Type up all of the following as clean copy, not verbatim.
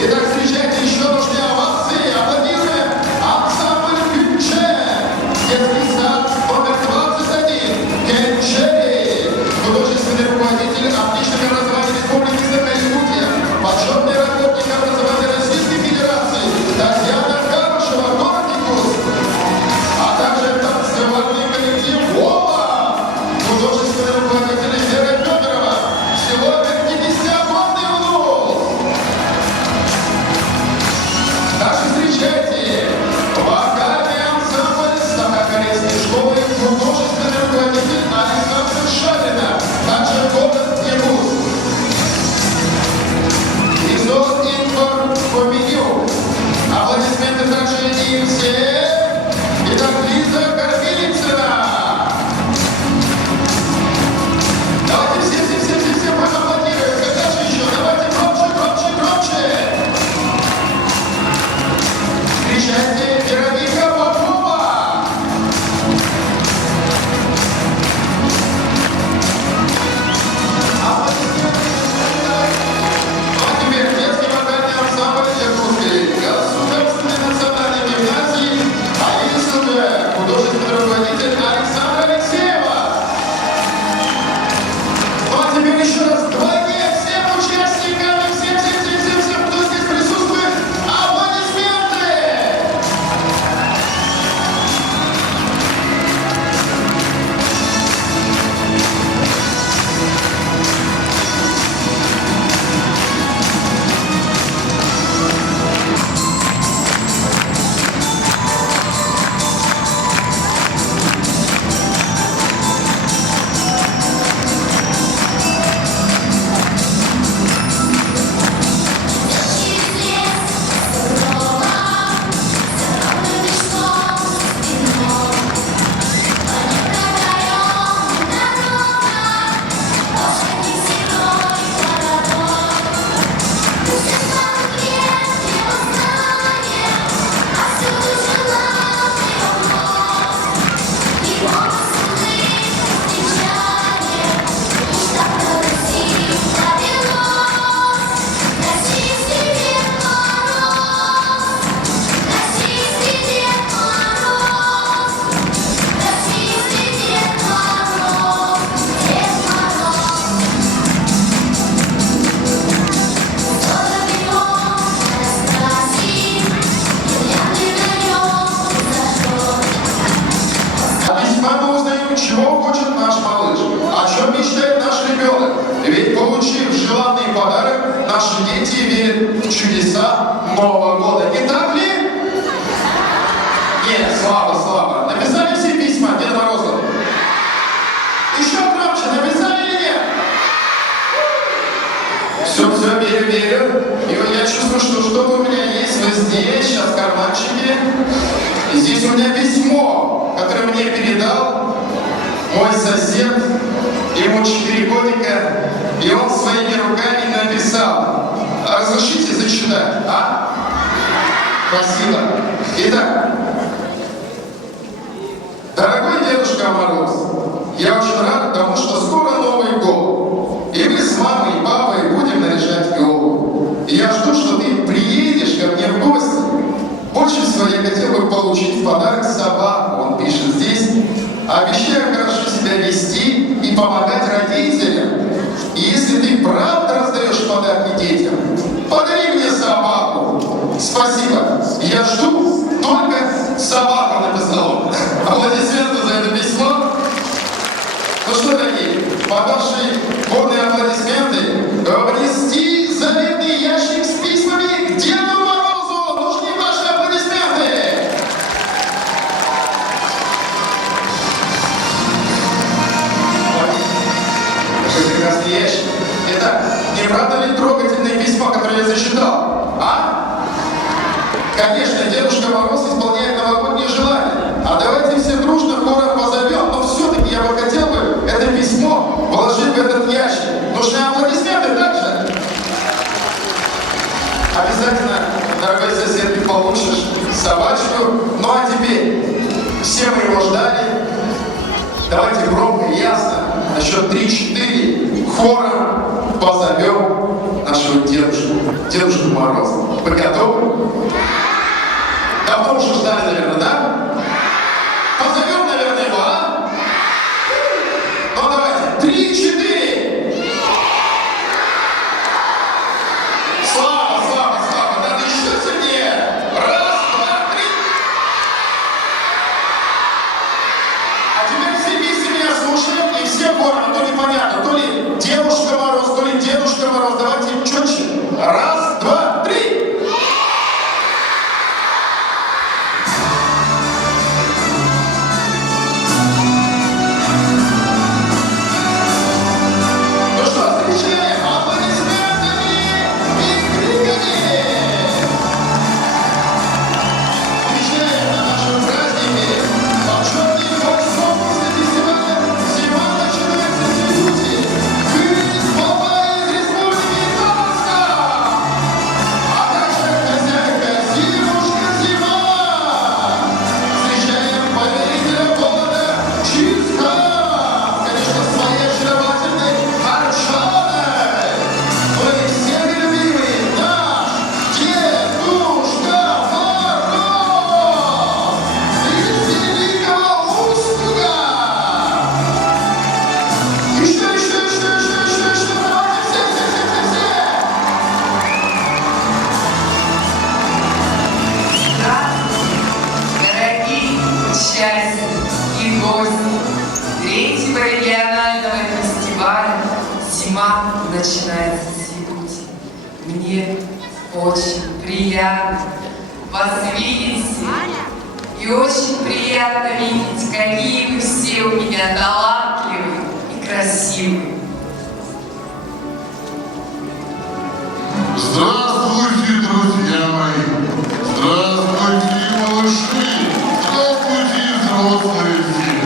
Итак, встречайте, еще нужны овации, аплодируем ансамбль Кенче. Детский сад номер 21. Кенче. Художественный руководитель отличного образования Республики Саха-Якутия. Почетный работник образования Российской Федерации Татьяна Карышева, город Якутск. А также танцевальный коллектив «Вова». Художественный руководитель Вера Федорова. Село Верхненесья, Горный Улус. Также встречайте вокальный ансамбль Саха-Корейской школы, художественный руководитель Александр Шалина, также город Якутск. Изот Инфор по меню. Аплодисменты также им всем. Итак, Лиза Карпилицына. Давайте все поаплодируем. Когда же еще? Давайте громче. Встречайте Вероника Попова. Аплодисменты. А теперь детский вокальный ансамбль Якутской государственной национальной гимназии, а если же художественный руководитель Александра Алексеева. Ну а теперь еще раз вдвойне всем участникам, всем, кто здесь присутствует, аплодисменты! Чего хочет наш малыш? О чем мечтает наш ребенок? Ведь, получив желанный подарок, наши дети верят в чудеса Нового года. Не так ли? Нет, слабо. Написали все письма Деда Морозу? Еще громче, написали или нет? Все, верю. И вот я чувствую, что что-то у меня есть вот здесь, сейчас в карманчике. И здесь у меня письмо, которое мне передал мой сосед, ему 4 годика, и он своими руками написал. Разрешите зачитать, а? Спасибо. Итак, дорогой Дедушка Мороз, я очень рад тому, что скоро Новый год, и мы с мамой и папой будем наряжать елку. И я жду, что ты приедешь ко мне в гости. Больше всего я хотел бы получить в подарок собаку, он пишет здесь. Обещаю хорошо себя вести и помогать родителям. И если ты правда раздаешь подарки детям, подари мне собаку. Спасибо. Я жду только собаку, написал он. Аплодисменты за это письмо. Ну что, дорогие, подавшие бурные аплодисменты, внести заветный ящик с письмами к Деду Морозу. Нужны ваши аплодисменты. Прекрасный ящик. Итак, не правда ли трогательное письмо, которое я зачитал? А? Конечно, Дедушка Мороз исполняет новогодние желания. А давайте все дружно хором позовем, но все-таки я бы хотел бы это письмо вложить в этот ящик. Нужны аплодисменты также? Обязательно, дорогой сосед, ты получишь собачку. Ну а теперь, все мы его ждали. Давайте громко и ясно на счет 3-4 хором позовем нашего дедушку. Дедушка Мороз. Вы готовы? Давно уже ждали, наверное, да? Позовем, наверное, его, а? Ну, давайте. 3, 4. Слава, слава, слава. Надо еще сильнее. 1, 2, 3. А теперь все вместе меня слушаем, и все хором, то непонятно, то ли Девушка Мороз, то ли Дедушка Мороз. Давайте четче. 1, 2, 3. И гости третьего регионального фестиваля «Зима начинается цветуть». Мне очень приятно вас видеть и очень приятно видеть, какие вы все у меня талантливые и красивые. Здравствуйте, друзья мои! Здравствуйте, малыши! Здравствуйте, взрослые все!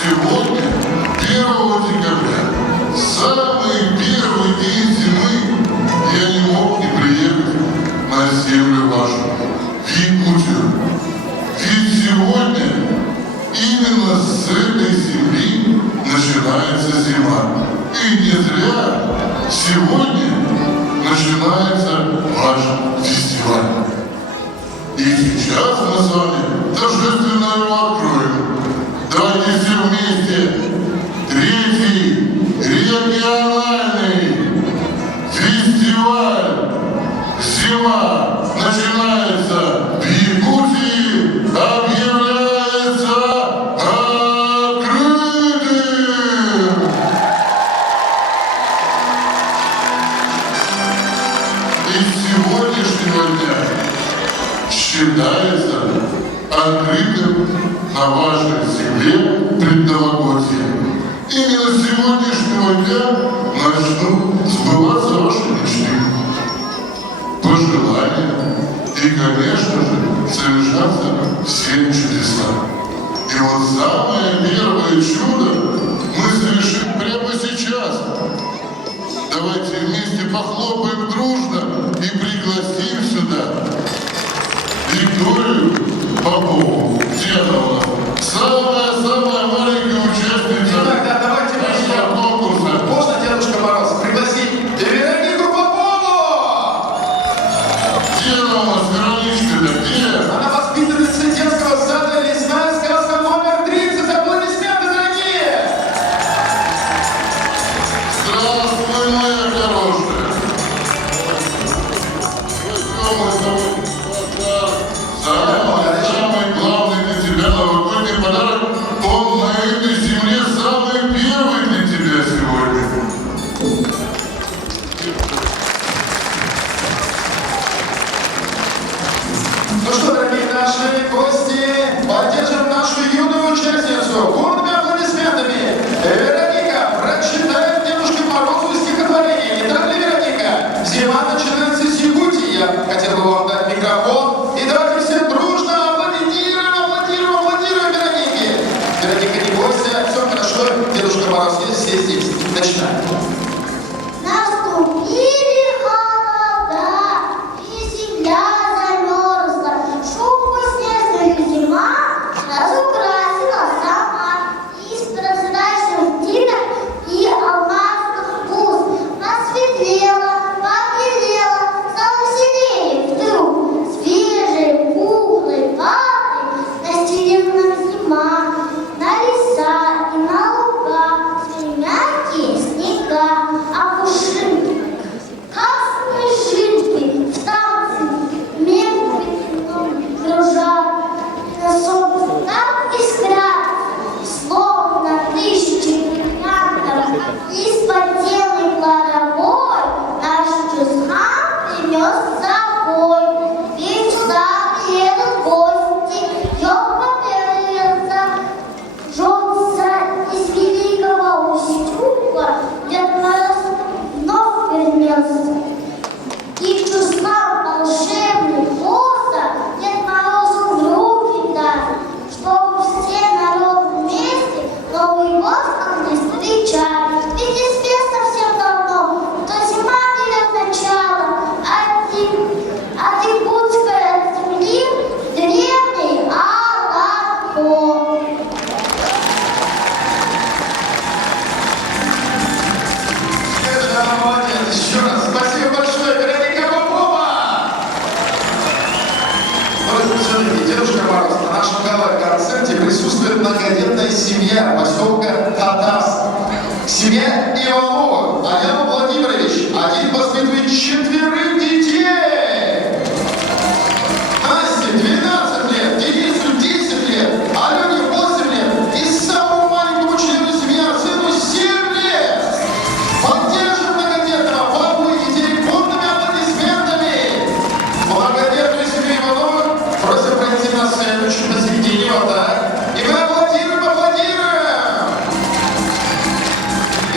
Сегодня, 1 декабря, самый первый день зимы, я не мог не приехать на землю вашу, в Якутию. Ведь сегодня именно с этой земли начинается зима. И не зря сегодня начинается ваш фестиваль. И сейчас мы с вами торжественно его откроем. Давайте все вместе. 3-й региональный фестиваль «Зима» начинается в Якутии, объявляется открытым. И с сегодняшнего дня считается открытым на вашей земле предновогодье. Именно с сегодняшнего дня начнут сбываться ваши мечты, пожелания и, конечно же, совершаться все чудеса. И вот самое первое чудо мы совершим прямо сейчас. Давайте вместе похлопаем дружно и пригласим сюда Викторию Попову. Где она у нас? Самая маленькая участница нашего конкурса. Можно, Дедушка Мороз, пригласить Веронику Попову? Где она у нас, Вероничка-то? Где? Она воспитанница детского сада «Лесная сказка» номер 30. Аплодисменты, дорогие! Здравствуй, моя хорошая. Возьмем мы с тобой подарок. Самый главный для тебя новогодний подарок. Он на этой земле самый первый для тебя сегодня. Ну что, дорогие наши гости, поддержим нашу юную участницу бурными аплодисментами. Вероника прочитает Дедушке Морозу стихотворение. Не так ли, Вероника? Зима начинается с Якутии. Я хотел бы вам дать микрофон. И давайте все дружно аплодируем Веронике. Вероника, не бойся, все хорошо. Дедушка Мороз есть, все здесь. Начинаем. Наступили холода, и земля замерзла. Шубку снежную зима разукрасила сама. Из прозрачных дырок и алмазных бус посветлела принес с собой. Ведь сюда приедут гости, Ёлка-Петровна, жжется из великого Устюга, Дед Мороз вновь вернется. И в чувствах волшебный посох Дед Морозу в руки даст, чтобы все народы вместе Новый год как не встречали. Ведь известно всем давно, что зима берет начало от якутской земли древний Алатон. Молодец. Еще раз спасибо большое, Вероника Попова. Все-таки, Дедушка Мороз, на нашем гала-концерте присутствует многодетная семья поселка Татас. Семья Иванова, Аян Владимирович, один воспитывает 4 детей. Насте 12 лет, Денису 10 лет, Алене 8 лет и самому маленькому члену семьи сыну 7 лет. Поддержим многодетного папу и детей бурными аплодисментами. Многодетную семью Ивановых просим пройти на следующую посередине вот так. И мы аплодируем.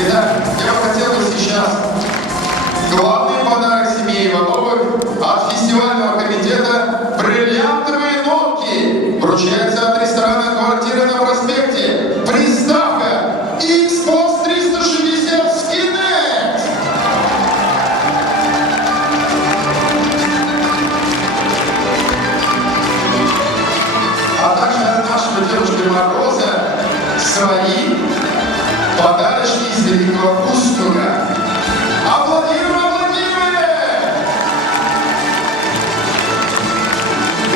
Итак, я бы хотел бы сейчас главный подарок семье Ивановых от фестивального комитета «Бриллиантовые нотки» вручается от ресторана «Квартира на проспекте». Приставка Xbox 360 Skinnet. А также от нашего Дедушки Мороза свои подарочки из Великого Устюга. Аплодируем!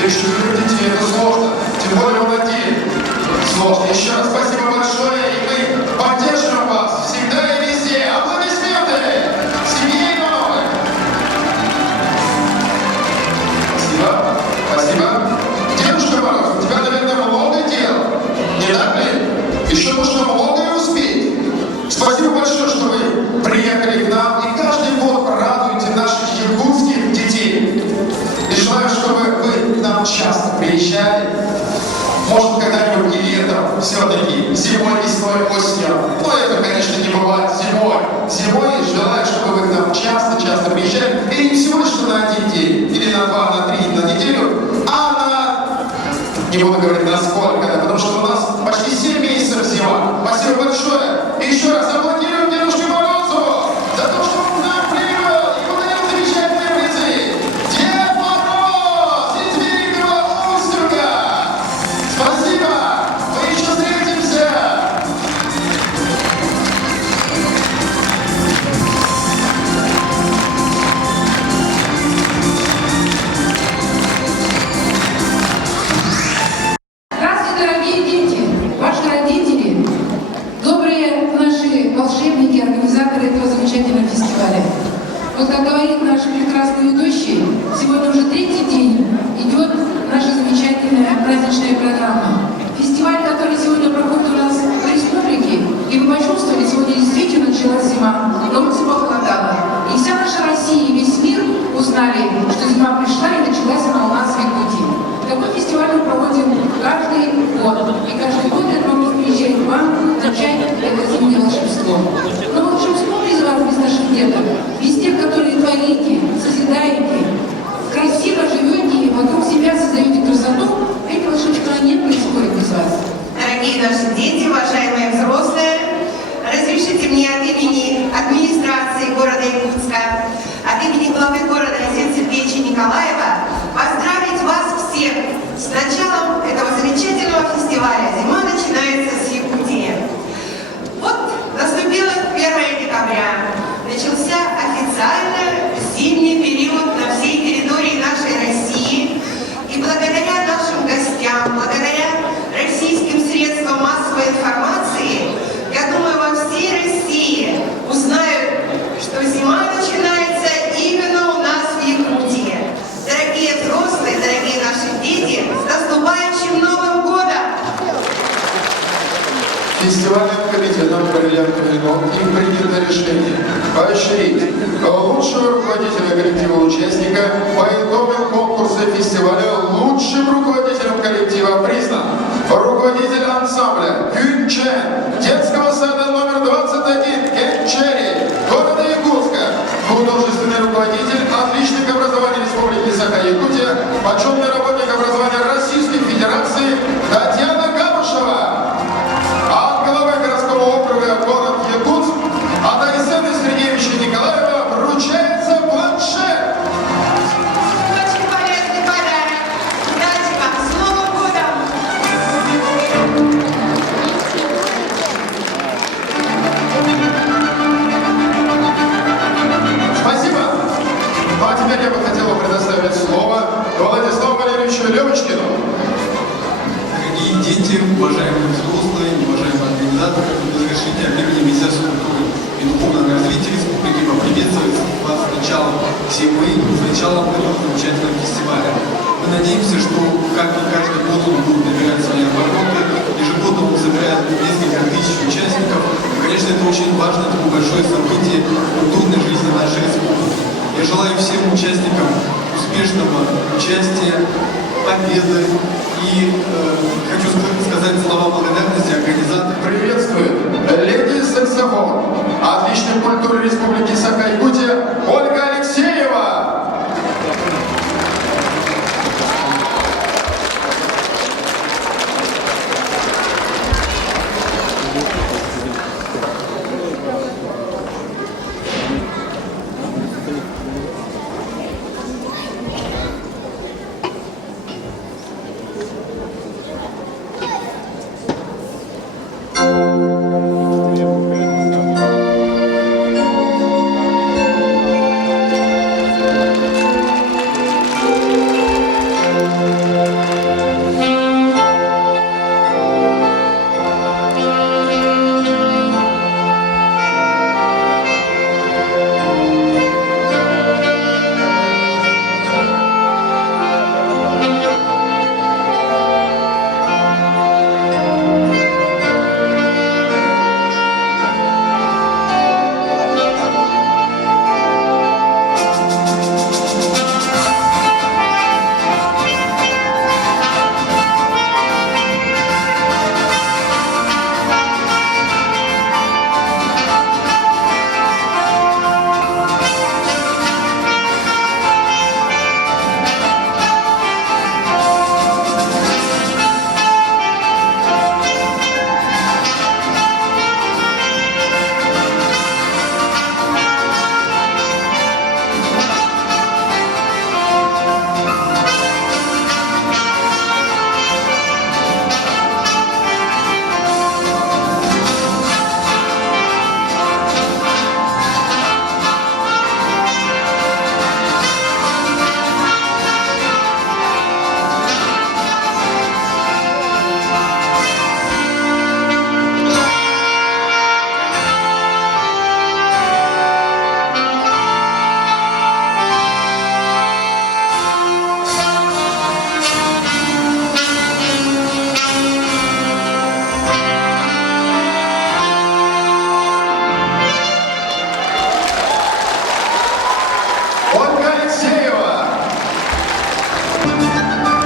4 детей, это сложно. Тем более он один. Сложно. Еще раз спасибо большое, и мы поддержим вас всегда и везде. Аплодисменты! Семье Ивановых! Спасибо. Дедушка Мороз, у тебя, наверное, много дел. Не так ли? Еще нужно многое успеть. Спасибо большое, что вы приехали к нам и каждый год радуете наших якутских детей. И желаю, чтобы вы к нам часто приезжали. Может, когда-нибудь и летом, все-таки зимой, весной, осенью. Но это, конечно, не бывает зимой. Зимой желаю, чтобы вы к нам часто приезжали. И не всего лишь на 1 день, или на 2, на 3, на неделю, а на... Не буду говорить на сколько, да, потому что у нас почти 7 месяцев зима. Спасибо большое. И еще раз аплодируем Дедушке Морозу за то, что он к нам прибыл и подарил замечательные призы. Дед Мороз из Великого Устюга. Спасибо. Мы еще встретимся. Здравствуйте, дорогие дети, ваши родители, добрые наши волшебники, организаторы этого замечательного фестиваля. Вот как говорит наш прекрасный ведущий, сегодня уже 3-й день идет наша замечательная праздничная программа. Фестиваль, который сегодня проходит у нас в республике, и вы почувствовали, сегодня действительно началась зима, но очень похолодало. И вся наша Россия и весь мир узнали, что зима пришла и началась она у нас в Якутии. Такой фестиваль мы проводим каждый год. И каждый год Дед Мороз приезжает к вам, начать это зимнее волшебство. Но волшебство призывает из наших деток, из тех, которые творите, созидаете, красиво живете, вокруг себя создаете красоту, эти волшебства не происходят без вас. Дорогие наши дети, уважаемые взрослые, разрешите мне от имени администрации города Якутска, от имени главы города Азиза Сергеевича Николаева поздравить вас всех с началом этого замечательного фестиваля. Зима начинается с Якутии. Вот наступило 1 декабря. Начался официально зимний период на всей территории нашей России. И благодаря нашим гостям, благодаря российским средствам массовой информации, я думаю, во всей России узнают, что зима начинается именно у нас в Якутии. Дорогие взрослые, дорогие наши дети, с наступающим Новым годом! Фестивальным комитетом «Бриллиантовые нотки» принято решение поощрить лучшего руководителя коллектива участника я бы хотел предоставить слово Владиславу Валерьевичу Левочкину. Дорогие дети, уважаемые взрослые, уважаемые организаторы, разрешите от имени Министерства культуры и духовного развития республики поприветствовать вас с началом зимы, с началом этого замечательного фестиваля. Мы надеемся, что как и каждый год он будет набирать свои обороты, ежегодно он собирает несколько тысяч участников. И, конечно, это очень важное, такое большое событие культурной жизни нашей республики. Я желаю всем участникам успешного участия, победы и хочу сказать слова благодарности организаторам. Приветствую леди саксофон, отличник культуры Республики Саха-Якутия Ольга Алексеева.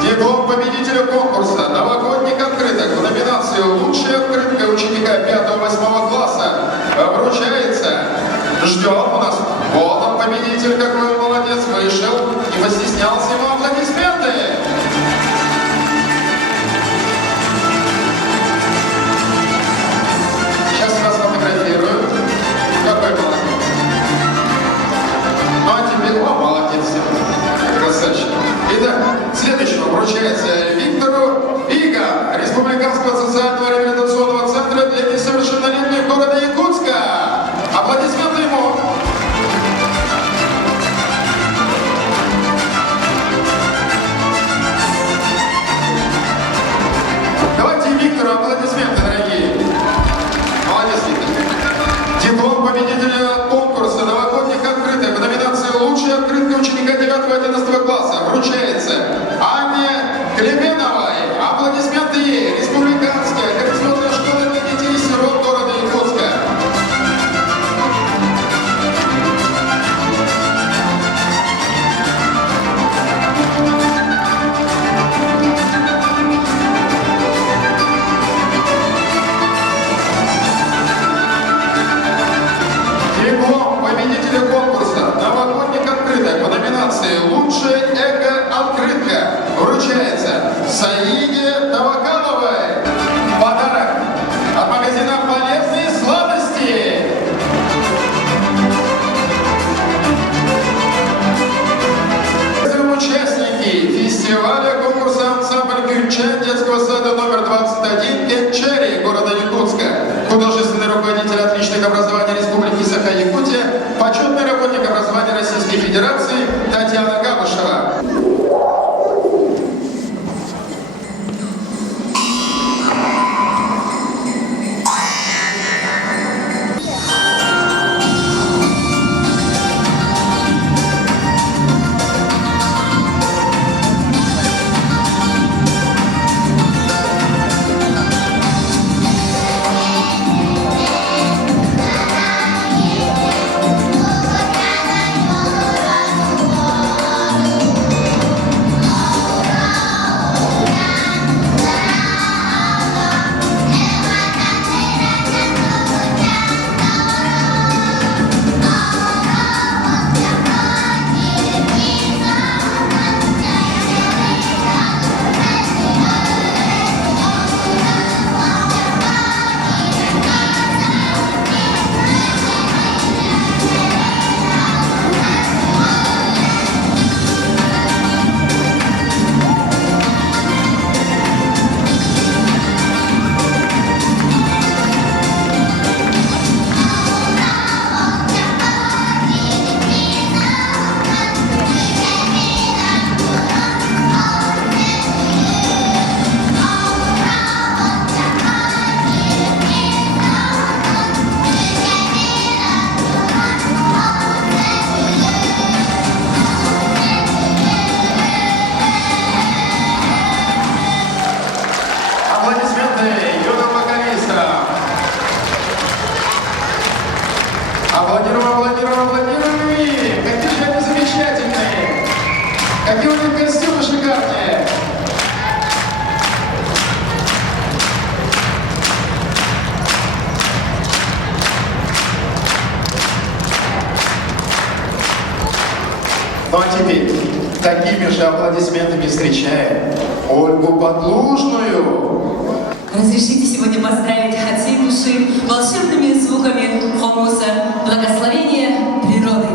Диплом победителя конкурса «Новогодних открыток» в номинации «Лучшая открытка ученика 5-8 класса» вручается. Ждем у нас. Вот он, победитель, какой он молодец, вышел, не постеснялся, ему аплодисменты. Сейчас нас фотографируют. Какой молодец. Ну а теперь, о, молодец, красавчик. Итак, следующему вручается Виктору Ига, Республиканского социального реабилитационного центра для несовершеннолетних города Якутска. Аплодисменты ему. Давайте Виктору аплодисменты, дорогие. Молодец, Виктор. Диплом победителя конкурса «Новогодних открыток» в номинации «Лучшая открытка ученика 9-11 класса» вручается Анне Клеменовой. Аплодисменты ей. Республиканская коррекционная школа для детей и сирот города Якутска. Диплом победителя конкурса «Новогодних открыток» в номинации «Лучшая эко-открытка» вручается Саиде Тавакаловой. Подарок от магазина «Полезные сладости». Участники фестиваля конкурса ансамбль «Кюрчан» детского сада номер 21 Кенчери города Якутска. Художественный руководитель отличных образований Республики Саха-Якутия, почетный работник образования Российской Федерации Татьяна Какие у них костюмы шикарные! Ну а теперь такими же аплодисментами встречаем Ольгу Подлужную. Разрешите сегодня поздравить от всей души волшебными звуками хомуса благословения природы.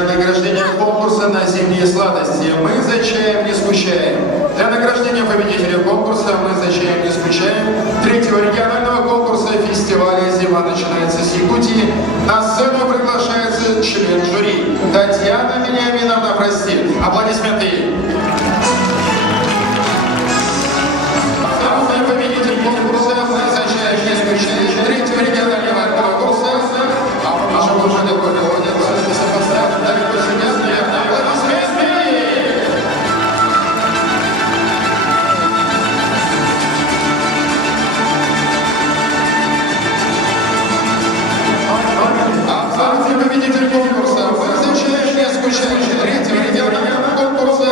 Награждение конкурса на зимние сладости. Мы за чаем не скучаем. Для награждения победителя конкурса «Мы за чаем не скучаем» третьего регионального конкурса фестиваля «Зима начинается с Якутии» на сцену приглашается член жюри Татьяна Вениаминовна Прости. Аплодисменты ей. Главный победитель конкурса «Мы за чаем не скучаем» третьего регионального конкурса. А уже такой молодец. Победитель конкурса «Мы за чаем не скучаем» третьего регионального конкурса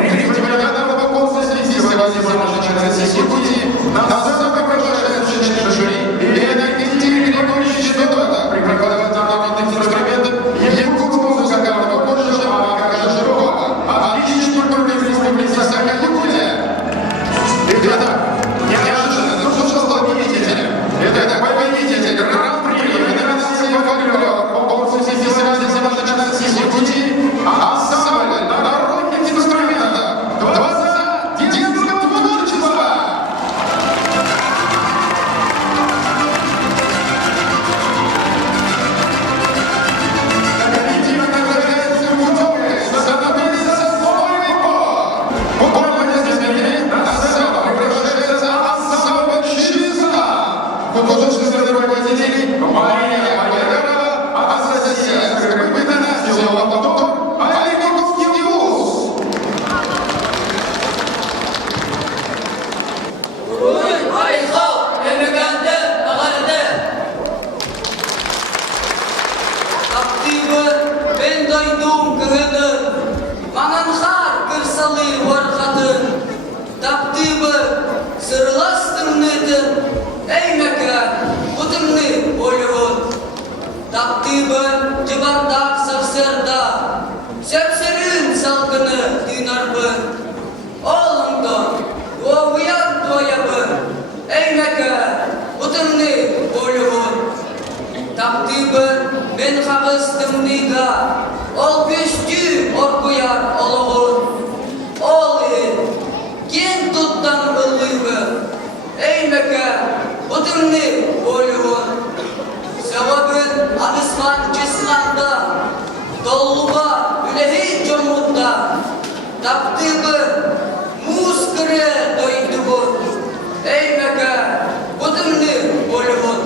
Прибытие бригадного консульства фестиваля «Зима начинается с пути». Нас приглашает члены жюри. Леонид Григорьевич Федотов, преподаватель народных инструментов Якутского музыкального колледжа Макара Жирова, отличник культурной республики Саха-Якутия. Ребята, неожиданно, ну что же победители? Это победитель гран-при номинации «Фольклор» конкурсе фестиваля «Зима начинается с пути». Ансамбль народных инструментов. Глаза детского творчества. Коллектив награждается путевкой за награждается новый год. Буквально несколько минут на сцену приглашается ансамбль «Чиста». Художественный руководитель Мария Майорова, Анастасия Скрипына, Силова Олеговский Ньюс. Ben doydum kığını, mananhar kırsalı varkatın, taptığımı sırlastım nedin, ey mekan, kutumni oyun. Taptığımı cibardak sarsırda, sepserin salgını dinarbın, oğlumdan, doğuyan doyabın, ey mekan, kutumni oyun. Taptığımı ben kağıstım niga, ol güçlü orkuyar oluğun. Ol gen tuttan ıllığımı, ey mekan, kutumni oyun. Sevabın adısman cismanda, dolluğa ülehi cumhurda, taptığımı muz kırı doyduğun. Ey mekan, kutumni oyun.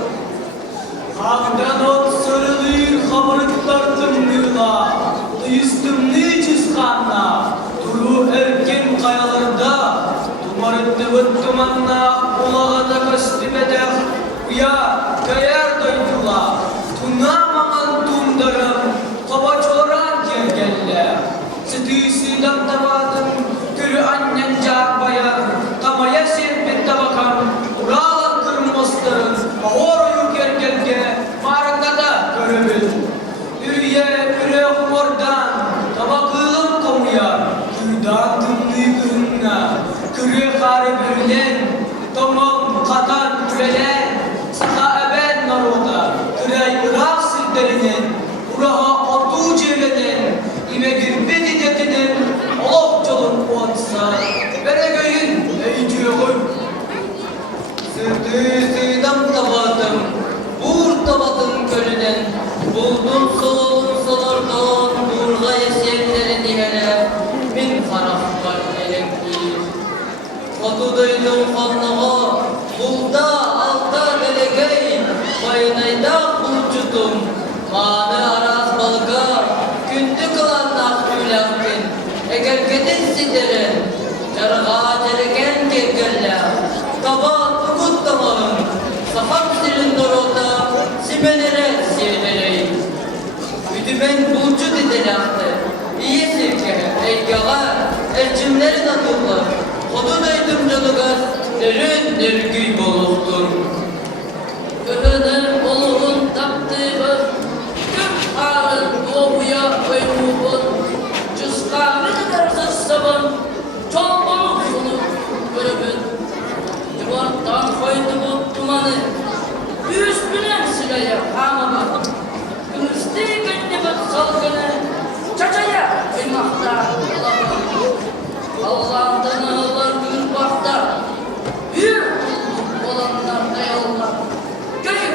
Hak'tan ot sarılır kabarıklardım nırla, duyustımni çizkanla, duru erken kayalarda, tumarıttı vıttımanla, ulağada kastibedek, uya kayar doydular, tunamaman tundarım, kabaçoran gergelle, sıtıyısıdan tabadım, körü annen carbaya, tamaya serpet tabakan, uralan kırmızların, ağır gergelge, marangada görevil. Ürüye humordan, tabakılım kamuyar, kuyudan tımlı kırınna, kırı kare bürülen, tamam katan kürelen, saka eben naroda, kıray ırak silderinin, urağa atu çevreden, ime girbedi dedinin, olak çalın oğatsa, bere göğün eğitiyor. Sırtı tabadım, vur tabadım kölüden, buldum solordan, burga esenlerini hele, min faraflar elektir. Kodu duydum konluğu, bulda alta delegey, baynayda bulcutum, manı araz balga, gündü kılan nakbülakin, eğer gedin sidere, jarga dereken gergelle, taba tukut tamağın, safam silin dorota, simenere silverey. Üdüben bulcu didelaktı, iyi sirke, eygağa, elçimlerin adıllı, kodu duydum canıgaz, derin dergüy boluktur. Öğrenir oluğun taptığı, tüm ağrın doğuya koymuğun, cüzgarı kadar sassaban, çok boluk sonu görübün. Civarttan koydu bu dumanı, yüz bilen silaya ama bak. Kınıstı kendi bak salgını, çaçaya kıymakta Allah'tan ağlar gün bakta, büyük olanlar da yollar, göğü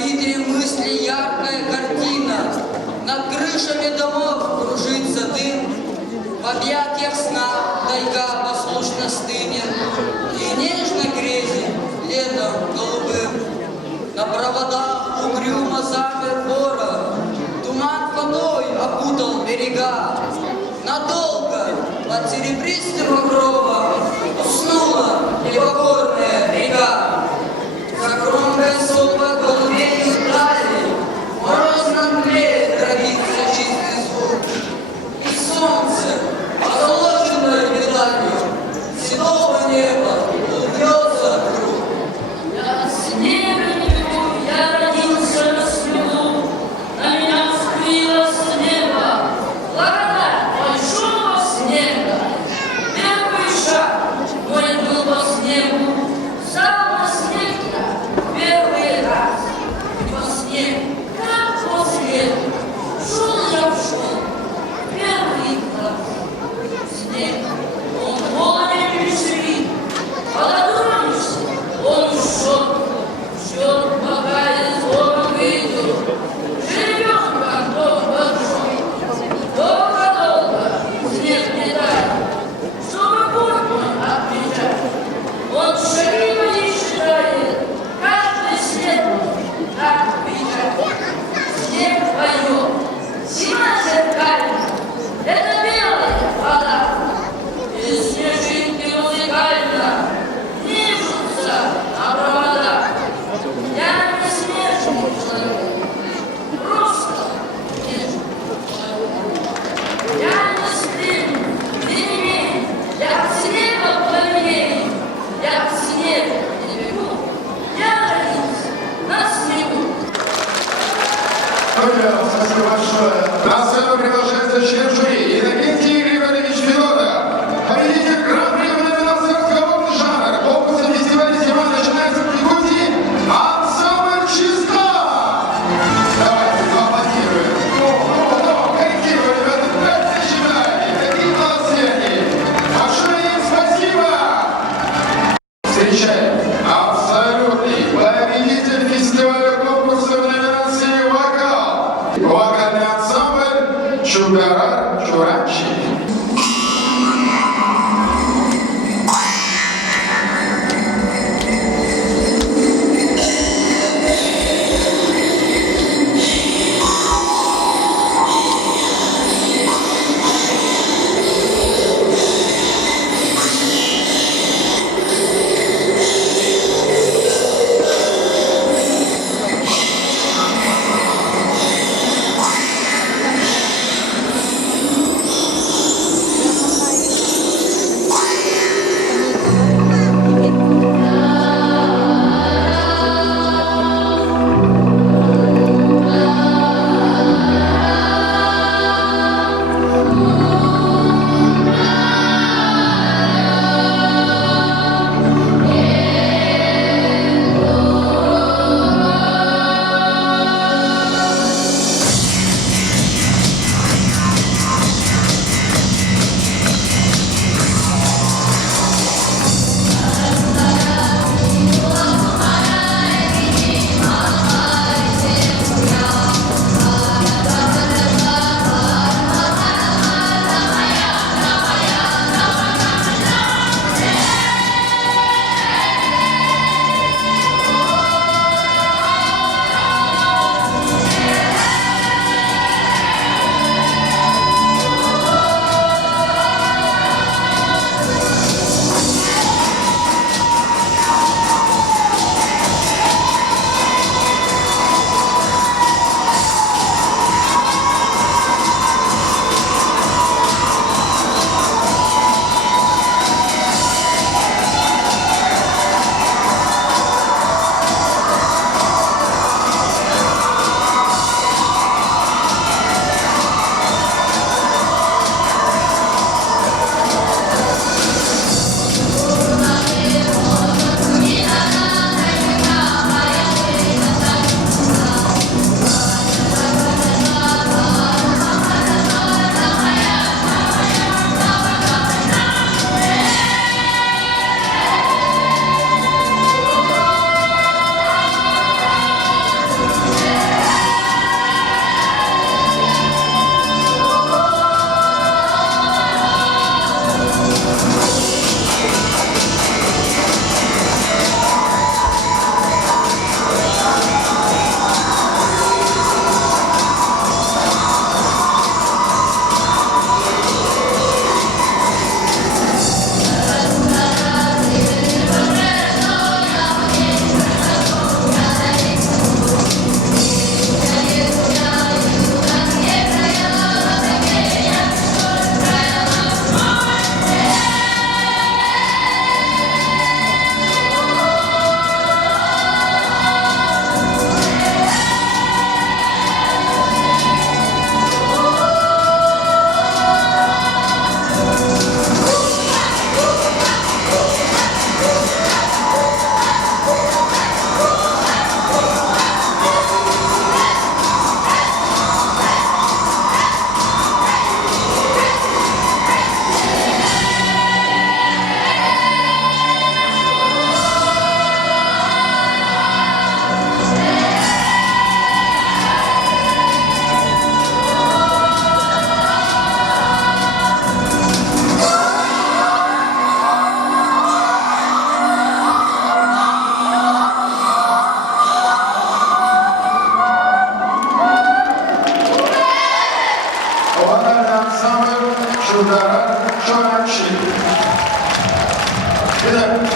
палитре мысли яркая картина. Над крышами домов кружится дым, в объятиях сна тайга послушно стынет, и нежно грезит летом голубым. На проводах угрюмо замер город, туман водой окутал берега. Надолго под серебристым покровом уснула непокорная река. За кромкой сопа голубей ждали, в морозном мгле дробится чистый звук. И солнце, озолоченное медалью седого неба,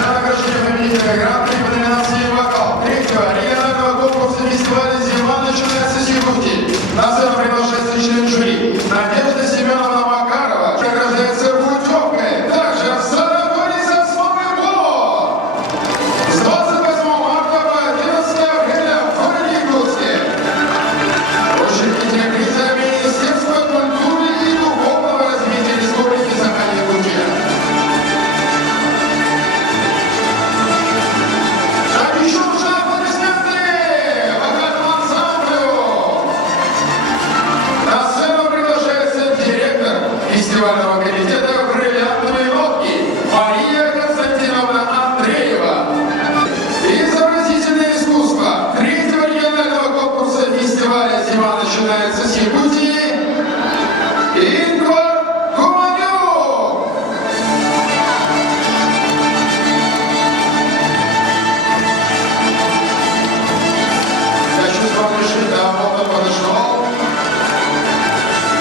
Торжественное награждение победителя гран-при по номинации «Вокал» третьего регионального конкурса фестиваля «Зима» начинается с Якутии. На сцену приглашается член жюри Надежда Семеновна Макарова. Награждается путевкой. Также в санаторий «Сосновый Бор» с 28 марта по 11 апреля в городе Якутске. Учредитель приза Министерства культуры и духовного развития Республики Саха-Якутия. Так еще уже аплодисменты вокальному ансамблю. На сцену приглашается директор фестивального комитета «Бриллиантовые нотки» Мария Константиновна Андреева. Изобразительное искусство третьего регионального конкурса фестиваля «Зима» начинается с Якутии. Ингвар Куманюк. Хочу с вами решить, да, вот он подошел.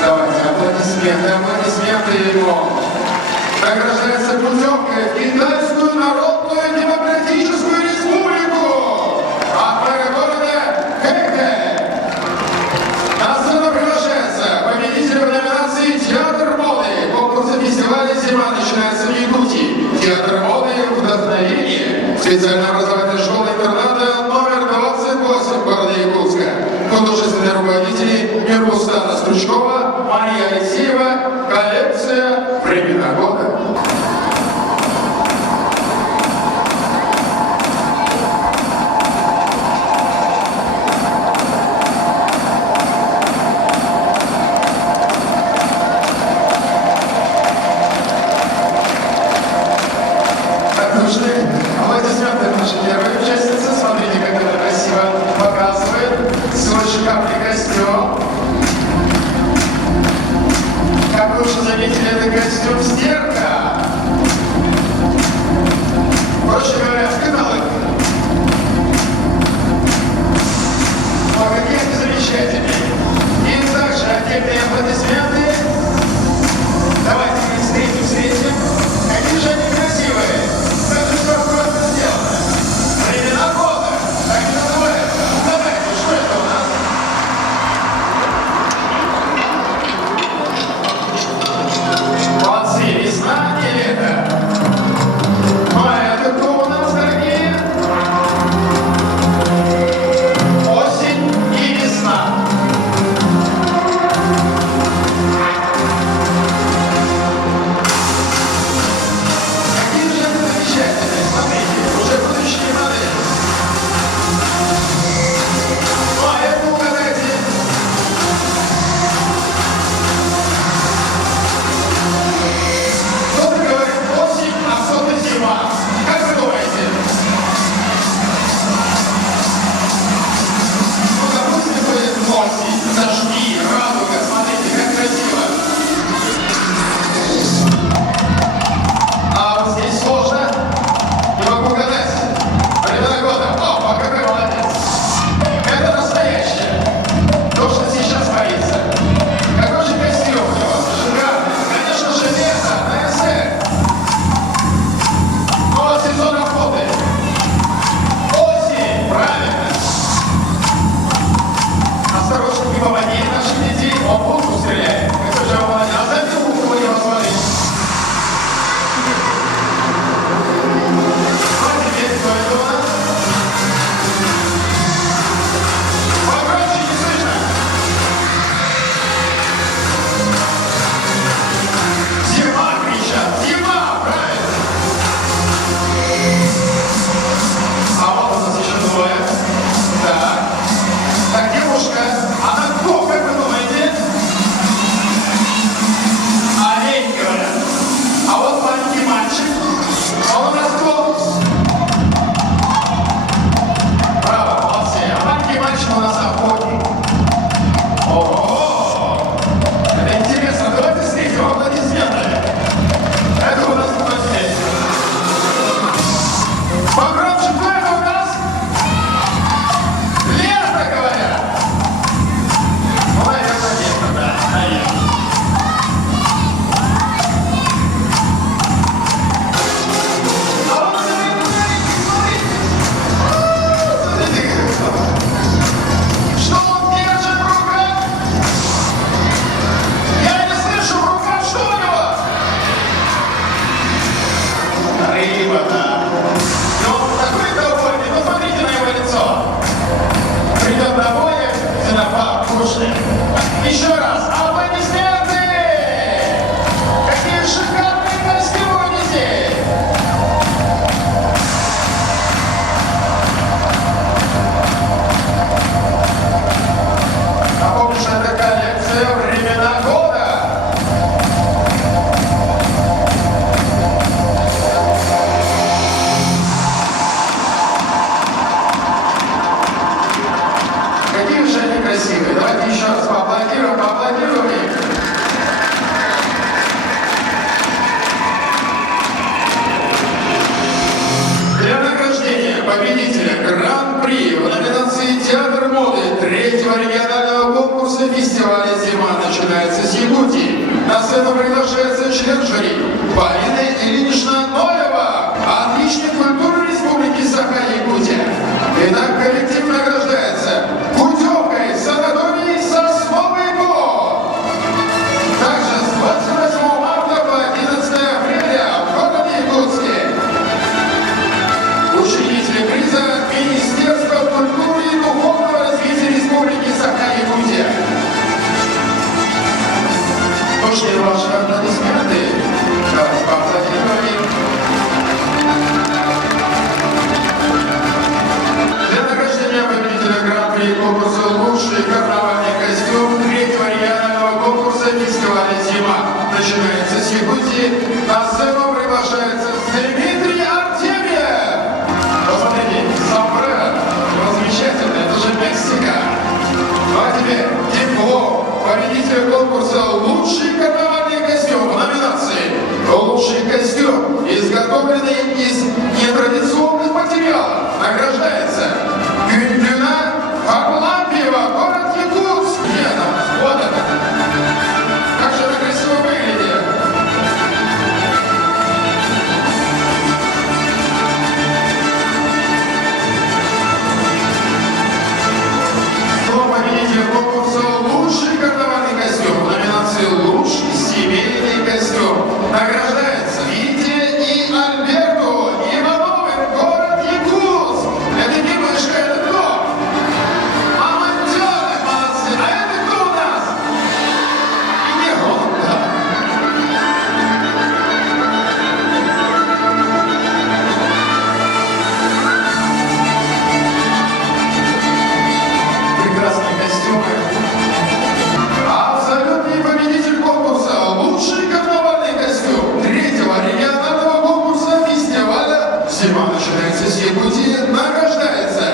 Давайте, аплодисменты ему. Награждается путевкой в Китайскую Народную Демократическую Республику от мэра города Хэхэ. На сцену приглашается победитель в номинации «Театр моды» конкурса фестиваля «Зима» начинается в Якутии. Театр моды «Вдохновение». Специальная образовательная школа-интерната номер 28 города Якутска. Художественные руководители Мирбустана Стручкова, Мария Алексеева. Коллекция «Времена года». Нужны аплодисменты нашей первой участницы. Смотрите, как это красиво показывает. Свой шикарный костюм. Как вы уже заметили, это костюм стерка. Проще говоря, в каналах. О, какие они замечательные. И также отдельные аплодисменты. Давайте мы встретим. Какие же они красивые. Это все аккуратно сделано. Времена года. Так и называется. Давайте, что это у нас? Молодцы, весна. победителя Гран-при в номинации «Театр моды» 3-го регионального конкурса фестиваля «Зима начинается с Якутии». На сцену приглашается член жюри Полина Ильинична Ноева, отличник культуры Республики Саха-Якутия. Итак, коллектив награждается путевкой в санаторий «Сосновый бор». Также с 28 марта по 11 апреля в городе Якутске. Учредители приза Министерства культуры и духовного развития Республики Саха-Якутия. Нужны ваши аплодисменты. Давайте поаплодируем. Для награждения победителя Гран-при конкурса «Лучший карнавальный костюм» 3-го регионального конкурса фестиваля «Зима» начинается с Якутии. На сцену приглашается Дмитрий Артемьев. Посмотрите, сомбреро, замечательно, это же Мексика. Ну а теперь диплом победителя конкурса «Лучший карнавальный костюм» в номинации «Лучший костюм», изготовленный из нетрадиционных материалов, награждается Гюндюна Харлампиева, город Якутск. Вот это. Как же это красиво выглядит. Победитель конкурса «Лучший карнавальный костюм» в номинации «Лучший семейный костюм» награждается Вите и Альберту Ивановым, город Якутск. Это не мышка, это кто? Амонтёны, молодцы. А это кто у нас? И не он, да. Прекрасные костюмы. Абсолютный победитель конкурса «Лучший карнавальный костюм» 3-го регионального конкурса фестиваля «Зима начинается с Якутии» награждается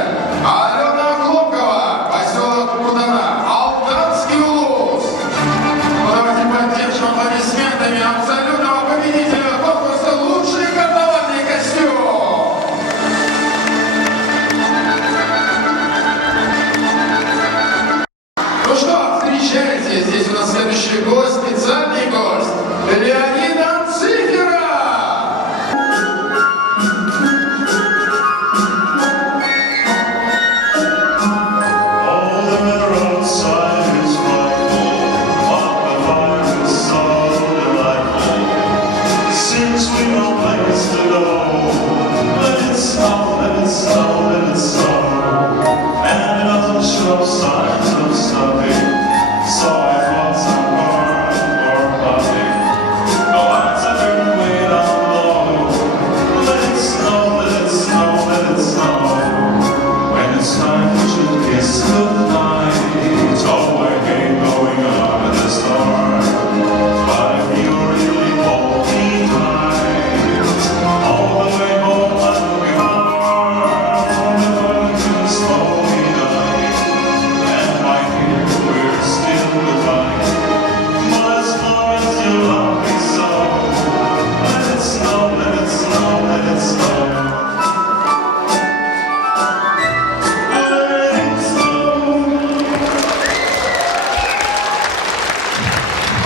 Алена Хлопкова, поселок Кудана, Алтанский улус. Ну, давайте поддержим аплодисментами абсолютного победителя конкурса «Лучший карнавальный костюм». Ну что, встречайте, здесь у нас следующий гость, специальный гость, Леонид Анциферов.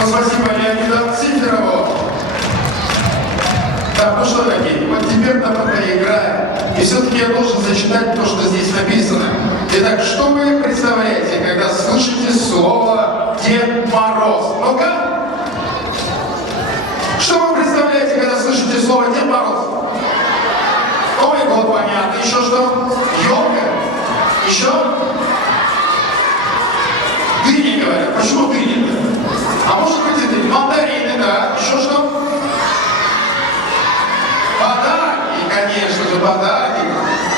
Спасибо Леониду Анциферову. Так, ну что, дорогие, вот теперь-то пока играем. И все-таки я должен зачитать то, что здесь написано. Итак, что вы представляете, когда слышите слово «Дед Мороз»? Ну-ка! Что вы представляете, когда слышите слово «Дед Мороз»? Новый год, понятно. Еще что? Елка? Еще? Дыни, говорят. Почему дыни? А может быть, это мандарины, да? Еще что? Подарки, конечно же, подарки.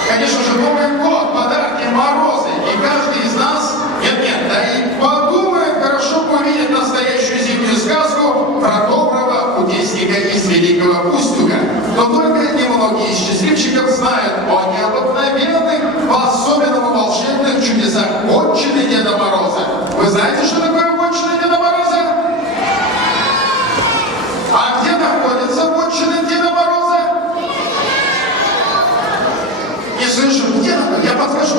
Конечно же, Новый год, подарки, морозы. И каждый из нас, нет, да и подумает, хорошо бы увидеть настоящую зимнюю сказку про доброго кудесника из Великого Устюга. Но только немногие из счастливчиков знают о необыкновенных, по-особенному волшебных чудесах вотчины Деда Мороза. Вы знаете, что такое вотчина Деда Мороза? А где находится вотчина Деда Мороза? Не слышу. Где она? Я подскажу.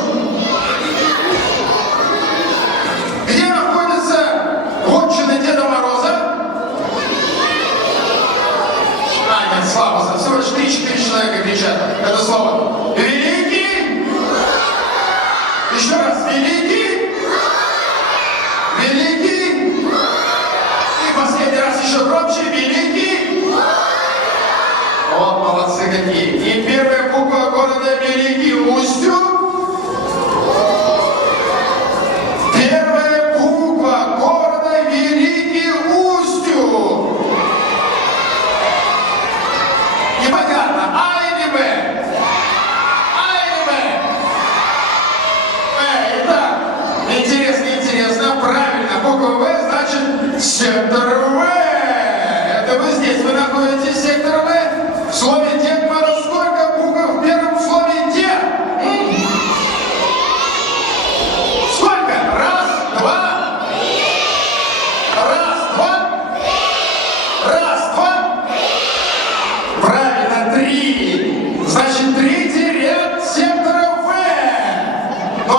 Где находится вотчина Деда Мороза? А, нет, слава. Всего лишь 3-4 человека кричат это слово. Великий! Еще раз. Великий! Великий! И последний раз еще громче. Великий! Вот молодцы какие. И первая буква города Великий Устюг. Первая буква города Великий Устюг. Непонятно, А или Б? А или Б? Итак, интересно, правильно, буква В значит сектор В. Это вы здесь, вы находитесь сектор В. В слове Дед Мороз сколько букв в первом слове Дед? Сколько? Раз, два. Раз, два. Раз, два. Правильно, 3. Значит, третий ряд сектора В. Ну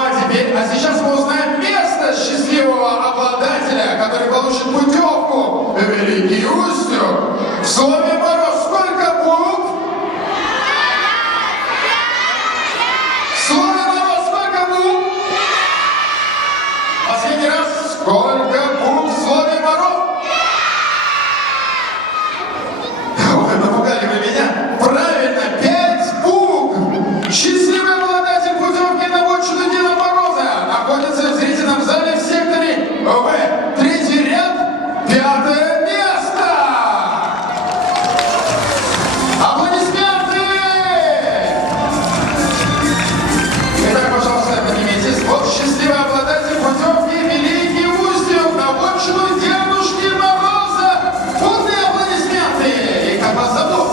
а сейчас мы узнаем место счастливого обладателя, который получит путевку в Великий Устюг. В слове Мороз сколько букв? В слове Мороз сколько букв? Последний раз. Сколько букв в слове Мороз? Вы напугали вы меня. Правильно, 5 букв. Счастливый обладатель путевки на вотчину Деда Мороза находится в зрительном зале в секторе В. Третий ряд, 5-е место. Аплодисменты! Итак, пожалуйста, поднимитесь. Вот счастливый обладатель путевки Великий Устюг на вотчину Дедушки Мороза. Полные аплодисменты! И как вас зовут?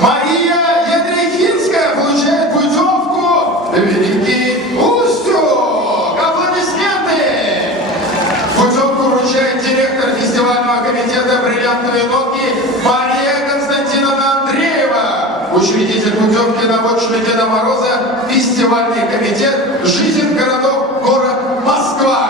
Мария Ядрехинская получает путевку в Великий Устюг. Аплодисменты! Путевку вручает директор фестивального комитета «Бриллиантовые нотки» Мария Константиновна Андреева. Учредитель путевки на вотчину Деда Мороза, фестивальный комитет «Жизнь городов, город Москва».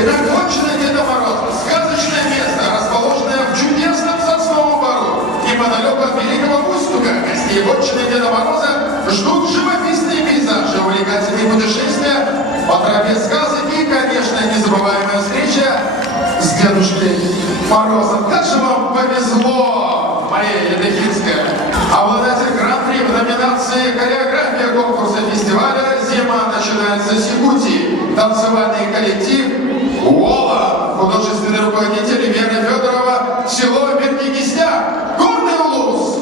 Итак, вотчина Деда Мороза. Сказочное место, расположенное в чудесном сосновом бору, неподалеку от Великого Устюга. Гостей вотчины Деда Мороза ждут живописные пейзажи, увлекательные путешествия по тропе сказок и, конечно, незабываемая встреча с Дедушкой Морозом. Как же вам повезло, Мария Ядрехинская, обладатель гран-при в номинации «Хореография» конкурса фестиваля «Зима начинается с Якутии». Танцевальный коллектив «Уола», художественный руководитель Вера Федорова, село Верхний-Кистяк, Горный Улус.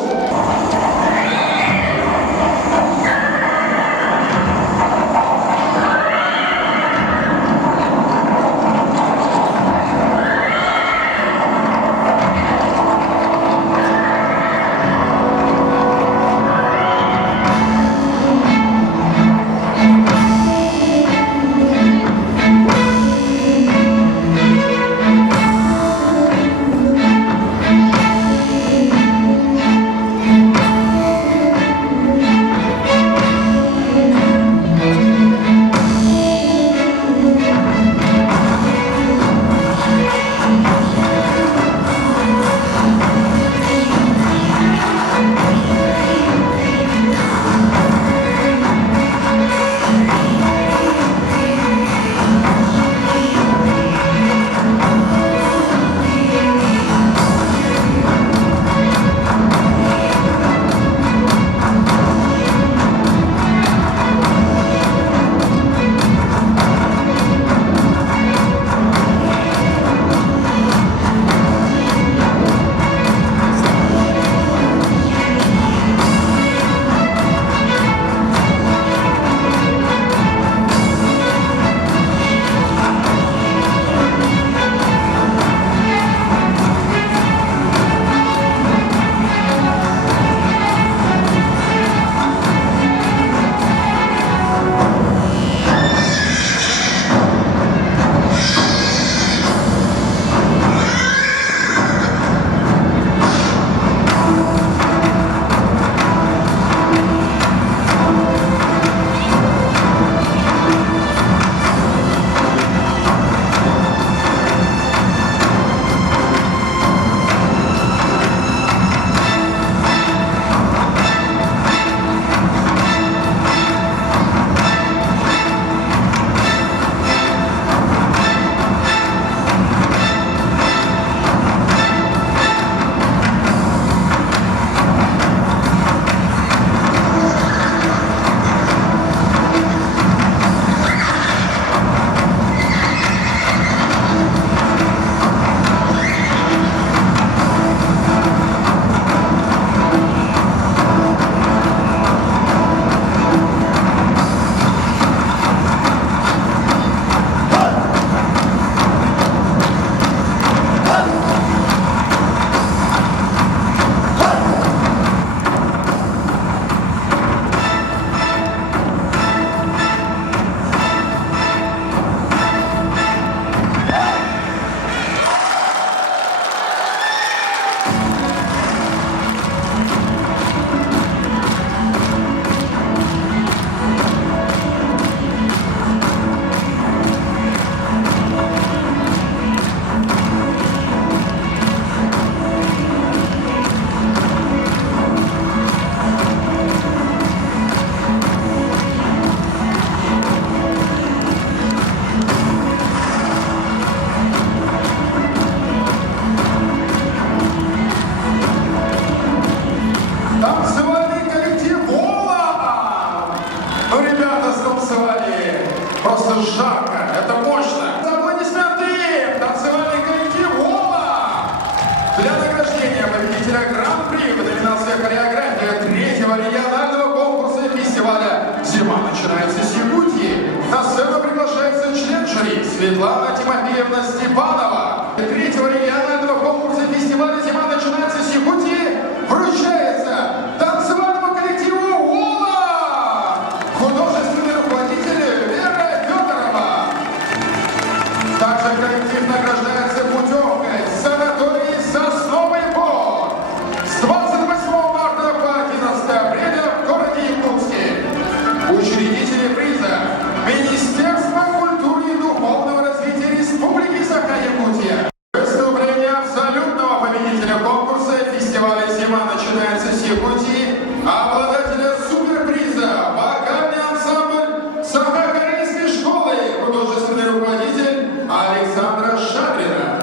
начинается Сикути, обладателя суперприза, вокальный ансамбль Сахакорейской школы, художественный руководитель Александра Шадрина.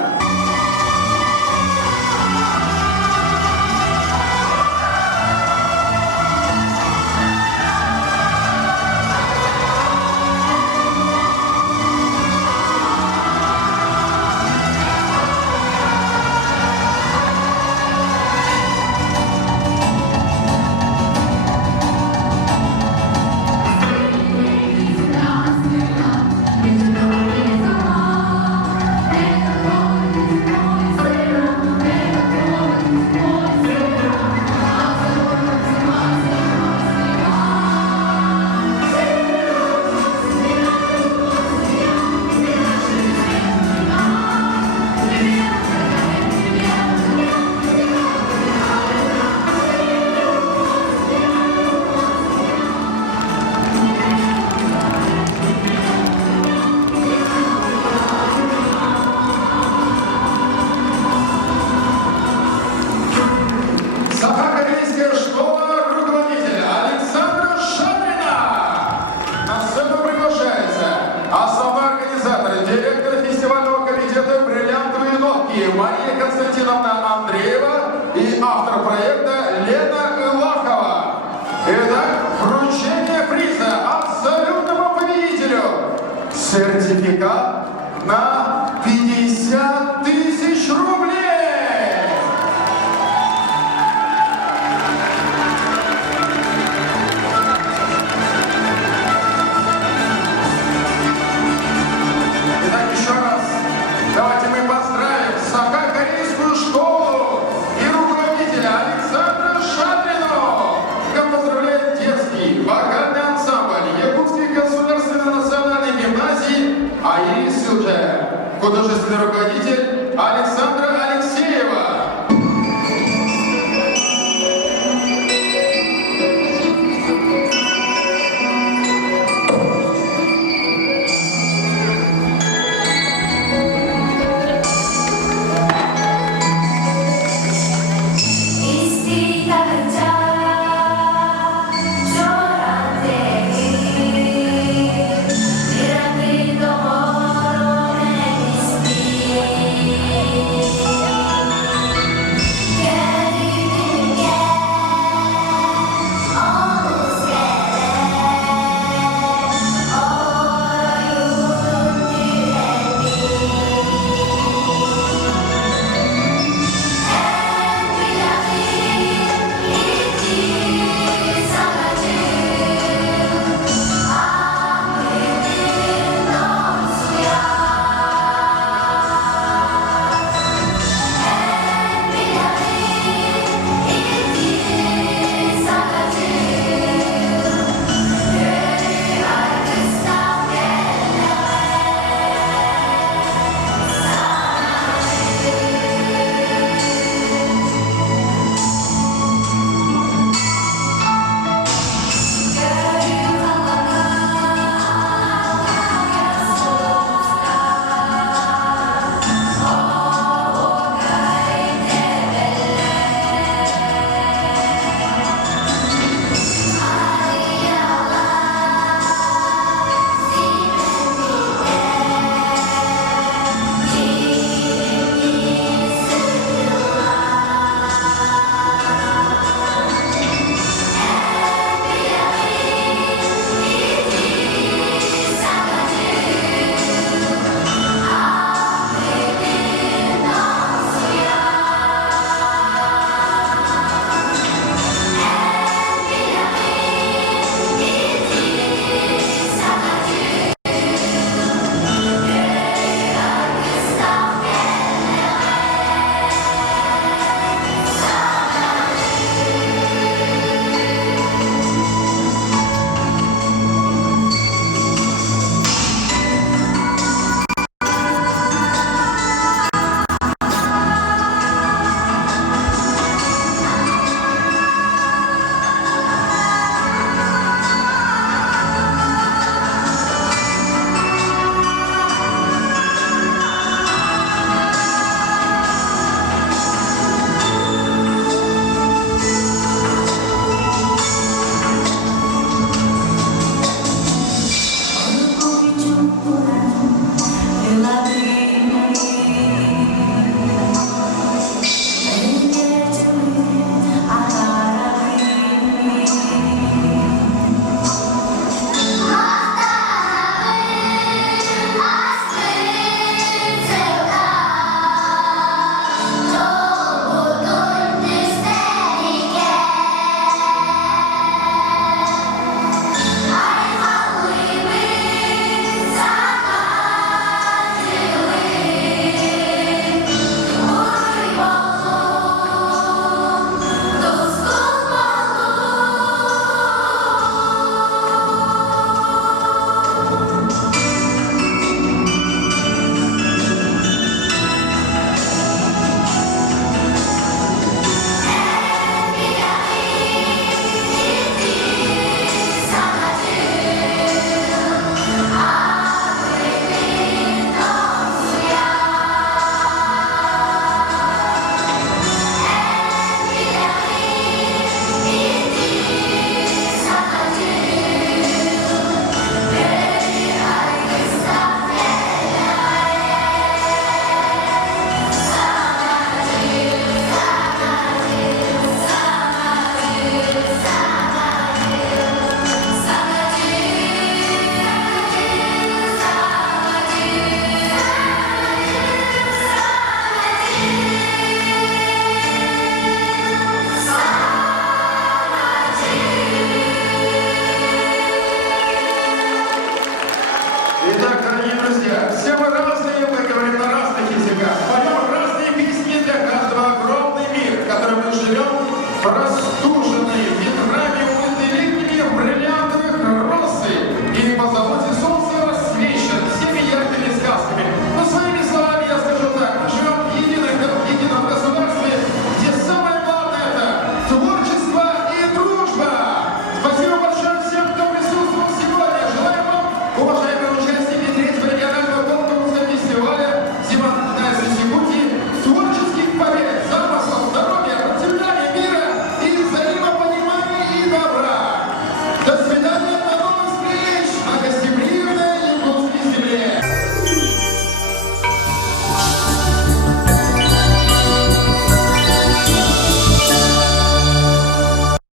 Сахакорейская школа, руководитель Александра Шадрина. На сцену приглашается основной организатор, директор фестивального комитета «Бриллиантовые нотки» Мария Константиновна Андреева и автор проекта Лена Лахова. Итак, вручение приза абсолютному победителю. Сертификат на